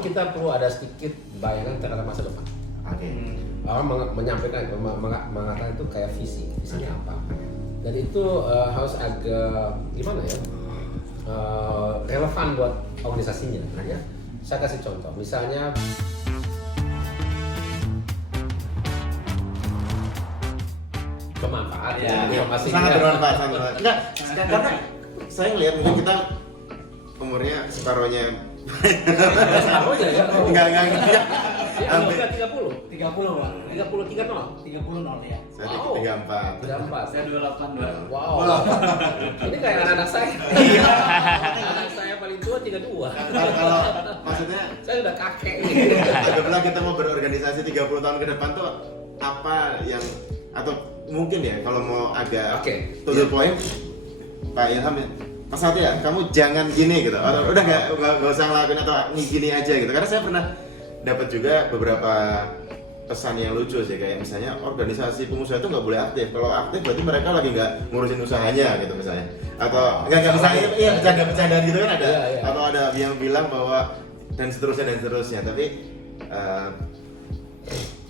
Kita perlu ada sedikit bayangan terhadap masa depan. Orang menyampaikan, mengatakan itu kayak visinya apa. Dan itu harus agak gimana ya, relevan buat organisasinya. Ya. Saya kasih contoh, misalnya bermanfaat ya, sangat bermanfaat. Enggak, karena saya ngelihat mungkin kita umurnya separohnya ya? Enggak. Hampir 30. 30 Pak. 30 30 ya. Saya Wow. 34. 34. Saya 28 Wow. Ini kayak anak saya. Anak saya paling tua 32. Kalau maksudnya Saya udah kakek nih. anggaplah kita mau berorganisasi 30 tahun ke depan tuh apa yang, atau mungkin ya kalau mau agak to the point, Pak Ilham ya, Mas Hati ya, kamu jangan gini gitu, atau udah nggak usah ngelakuin atau gini aja gitu. Karena saya pernah dapat juga beberapa pesan yang lucu sih, kayak misalnya organisasi pengusaha itu nggak boleh aktif. Kalau aktif berarti mereka lagi nggak ngurusin usahanya gitu misalnya, atau nggak misalnya iya bercanda gitu kan ada, atau ada yang bilang bahwa dan seterusnya. Tapi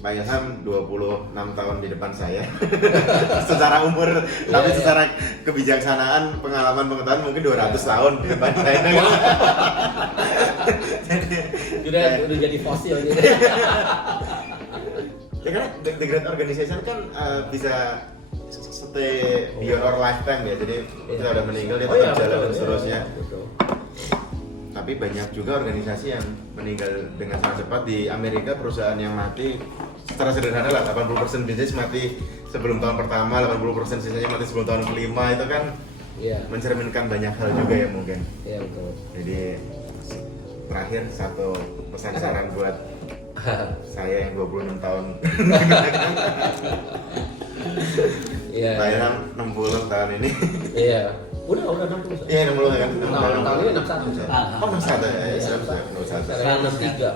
Pak Ilham 26 tahun di depan saya secara umur, tapi secara kebijaksanaan, pengalaman mungkin 200 tahun di depan saya. udah jadi fosil gitu. Ya karena the great organization kan bisa stay beyond our lifetime ya, jadi kita udah meninggal dia tetap jalan dan seterusnya. Tapi banyak juga organisasi yang meninggal dengan sangat cepat. Di Amerika perusahaan yang mati secara sederhana lah, 80% bisnis mati sebelum tahun pertama, 80% sisanya mati sebelum tahun kelima. Itu kan mencerminkan banyak hal juga ya mungkin. Iya betul. Jadi terakhir satu pesan saran buat saya yang 26 tahun. Iya. Saya 60 tahun ini. Iya. Udah 60. Iya 60 kan. Tahun ini 61. Oh 61 ya. Saya 63.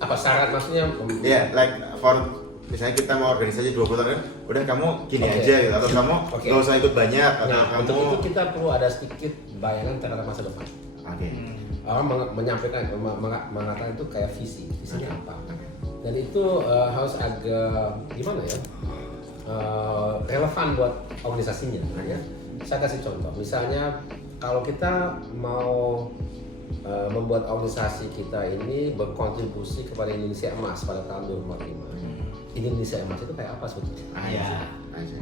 Apa syarat maksudnya? Iya, like for misalnya kita mau organisasi 20 tahun kan, udah kamu gini aja gitu, atau kamu nggak usah ikut banyak, atau kamu. Untuk itu kita perlu ada sedikit bayangan terhadap masa depan. Orang menyampaikan, mengatakan itu kayak visinya apa. Dan itu harus agak gimana ya, relevan buat organisasinya. Ya. Saya kasih contoh, misalnya kalau kita mau membuat organisasi kita ini berkontribusi kepada Indonesia Emas pada tahun 2045. Indonesia Emas itu kayak apa sebetulnya?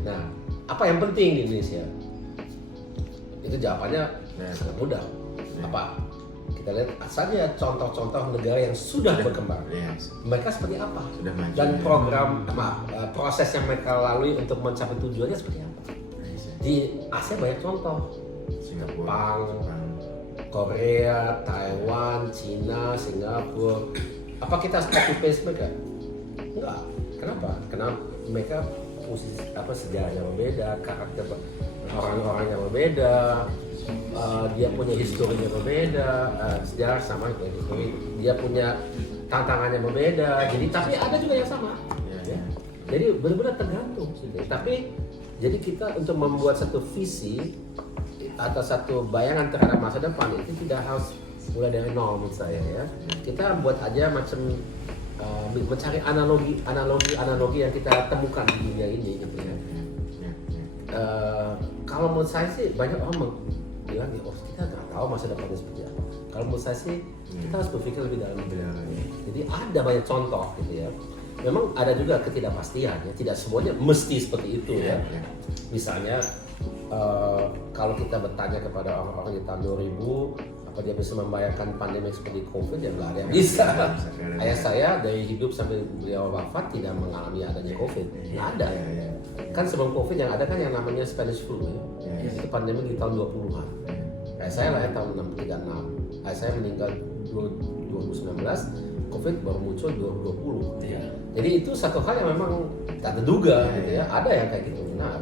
Nah, apa yang penting di Indonesia? Itu jawabannya sangat mudah. Apa? Kita lihat saja contoh-contoh negara yang sudah berkembang. Mereka seperti apa? Dan program, proses yang mereka lalui untuk mencapai tujuannya seperti apa? Di Asia banyak contoh. Jepang, Korea, Taiwan, Cina, Singapura. Apa kita copy paste mereka? Enggak. Kenapa? Karena mereka sejarahnya berbeda, karakter orang-orangnya berbeda, dia punya historinya berbeda, sejarah sama histori, dia punya tantangannya berbeda. Jadi tapi ada juga yang sama. Ya. Jadi benar-benar tergantung. Tapi jadi kita untuk membuat satu visi atau satu bayangan terhadap masa depan itu tidak harus mulai dari nol menurut saya ya. Kita buat aja macam mencari analogi yang kita temukan di dunia ini gitu ya. Kalau menurut saya sih banyak orang bilang kita nggak tahu masa depannya seperti apa. Kalau menurut saya sih kita harus berpikir lebih dalam. Jadi ada banyak contoh gitu ya. Memang ada juga ketidakpastian ya, tidak semuanya mesti seperti itu ya. Misalnya kalau kita bertanya kepada orang-orang di tahun 2000 apa dia bisa membayangkan pandemi seperti COVID, ya nggak ada yang bisa. Ayah saya dari hidup sampai beliau wafat tidak mengalami adanya COVID, nggak ada. Kan sebelum COVID yang ada kan yang namanya Spanish flu ya. Itu pandemi di tahun 20-an. Ayah saya lahir tahun 1936. Ayah saya meninggal 2019. COVID baru muncul 2020. Jadi itu satu hal yang memang tak terduga gitu ya. Ada yang kayak gitu. Nah,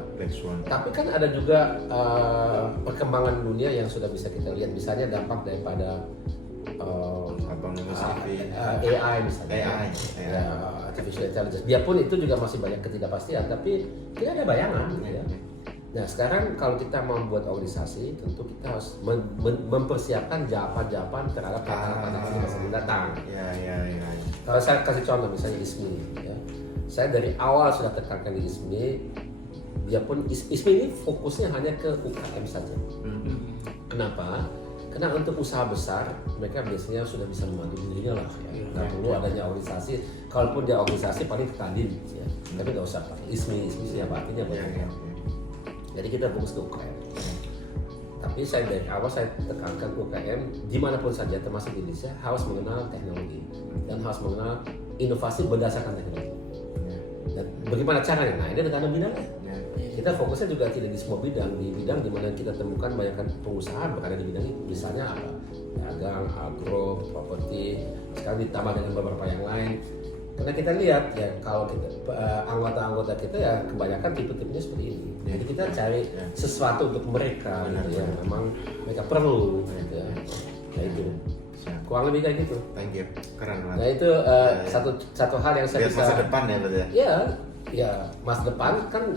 tapi kan ada juga perkembangan dunia yang sudah bisa kita lihat. Misalnya dampak daripada AI misalnya. Artificial intelligence. Dia pun itu juga masih banyak ketidakpastian. Tapi tidak ada bayangan. Gitu ya. Nah sekarang kalau kita mau membuat organisasi, tentu kita harus mempersiapkan jawaban-jawaban terhadap tantangan di masa mendatang. Ya. Kalau saya kasih contoh misalnya ISMI, ya. Saya dari awal sudah tekankan di ISMI, dia pun ISMI ini fokusnya hanya ke UKM saja. Kenapa? Karena untuk usaha besar mereka biasanya sudah bisa membantu dirinya lah, ya. Nggak perlu adanya organisasi. Kalaupun dia organisasi paling ke Kadin, ya. Tapi nggak usah pakai ISMI siapa artinya apa? Jadi kita fokus ke UKM. Tapi saya dari awal saya tekankan UKM dimanapun saja termasuk di Indonesia harus mengenal teknologi dan harus mengenal inovasi berdasarkan teknologi. Dan bagaimana caranya? Nah ini dengan bidangnya. Kita fokusnya juga tidak di semua bidang, di bidang di mana kita temukan banyak pengusaha berada di bidang itu. Misalnya apa? Dagang, agro, properti, sekarang ditambah dengan beberapa yang lain. Karena kita lihat ya kalau kita anggota-anggota kita ya kebanyakan tipe-tipenya seperti ini. Jadi kita cari sesuatu untuk mereka gitu ya, memang mereka perlu gitu ya. Nah itu kurang lebih kayak gitu. Thank you, keren banget. Nah itu satu hal yang saya lihat masa depan ya berarti ya. Ya masa depan kan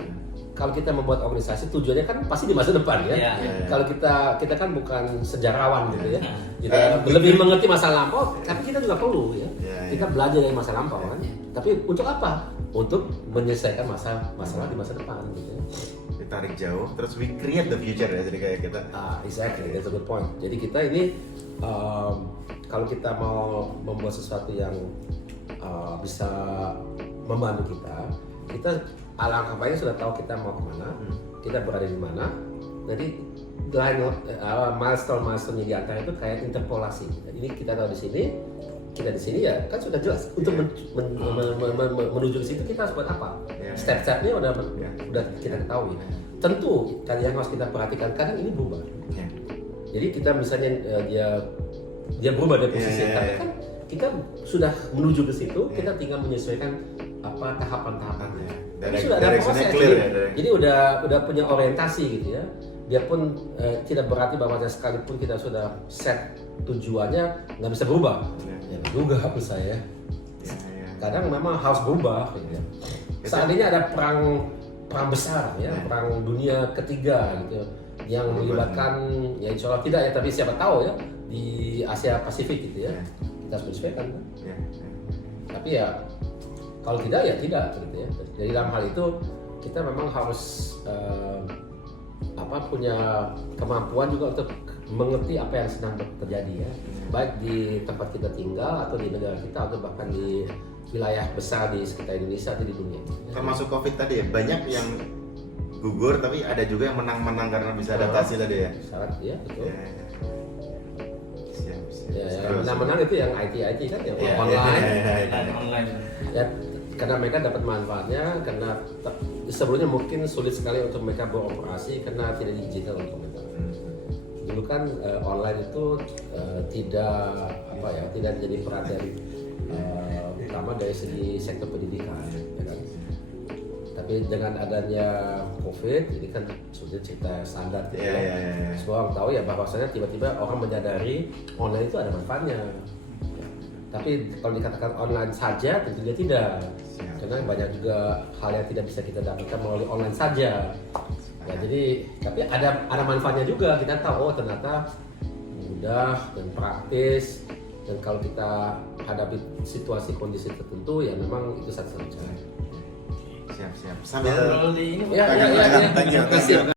kalau kita membuat organisasi tujuannya kan pasti di masa depan ya. Kalau kita kan bukan sejarawan gitu ya. Kita lebih mengerti masa lampau, tapi kita juga perlu ya. Kita belajar dari masa lampau kan. Tapi untuk apa? Untuk menyelesaikan masalah di masa depan gitu ya. Ditarik jauh, terus we create the future ya. Jadi kayak kita. Exactly, that's a good point. Jadi kita ini kalau kita mau membuat sesuatu yang bisa membantu kita alangkah baiknya sudah tahu kita mau kemana, kita berada di mana. Jadi milestone di antara itu kayak interpolasi. Jadi ini kita tahu di sini, kita di sini ya kan sudah jelas. Untuk menuju ke situ kita harus buat apa? Step-stepnya udah kita ketahui. Tentu tadi yang harus kita perhatikan kadang ini berubah. Jadi kita misalnya dia berubah dari posisi, tapi kan kita sudah menuju ke situ, kita tinggal menyesuaikan apa tahapan-tahapannya. Tapi sudah ada proses, jadi udah punya orientasi gitu ya. Biarpun tidak berarti bahwa sekalipun kita sudah set tujuannya nggak bisa berubah. Ya juga menurut saya. Kadang memang harus berubah. Gitu ya. Seandainya ada perang besar ya, perang dunia ketiga gitu, yang melibatkan ya insya Allah tidak ya, tapi siapa tahu ya di Asia Pasifik gitu ya, kita harus menyesuaikan. Tapi ya kalau tidak ya tidak gitu ya. Jadi dalam hal itu kita memang harus punya kemampuan juga untuk mengerti apa yang sedang terjadi ya, baik di tempat kita tinggal atau di negara kita atau bahkan di wilayah besar di sekitar Indonesia atau di dunia. Termasuk COVID tadi ya, banyak yang gugur tapi ada juga yang menang karena bisa adaptasi tadi ya. Syarat ya betul. Siap. Menang itu yang IT kan yang online. Ya, karena mereka dapat manfaatnya karena sebelumnya mungkin sulit sekali untuk mereka beroperasi karena tidak digital untuk mereka. Dulu kan online itu tidak jadi perhatian utama dari segi sektor pendidikan, ya kan? Tapi dengan adanya COVID, ini kan sudah cerita standar, semua orang tahu ya bahwasanya tiba-tiba orang menyadari online itu ada manfaatnya. Tapi kalau dikatakan online saja tentunya tidak, karena banyak juga hal yang tidak bisa kita dapatkan melalui online saja. Ya, jadi tapi ada manfaatnya juga, kita tahu ternyata mudah dan praktis, dan kalau kita hadapi situasi kondisi tertentu ya memang itu satu-satunya cara. Siap. Sambil Ya.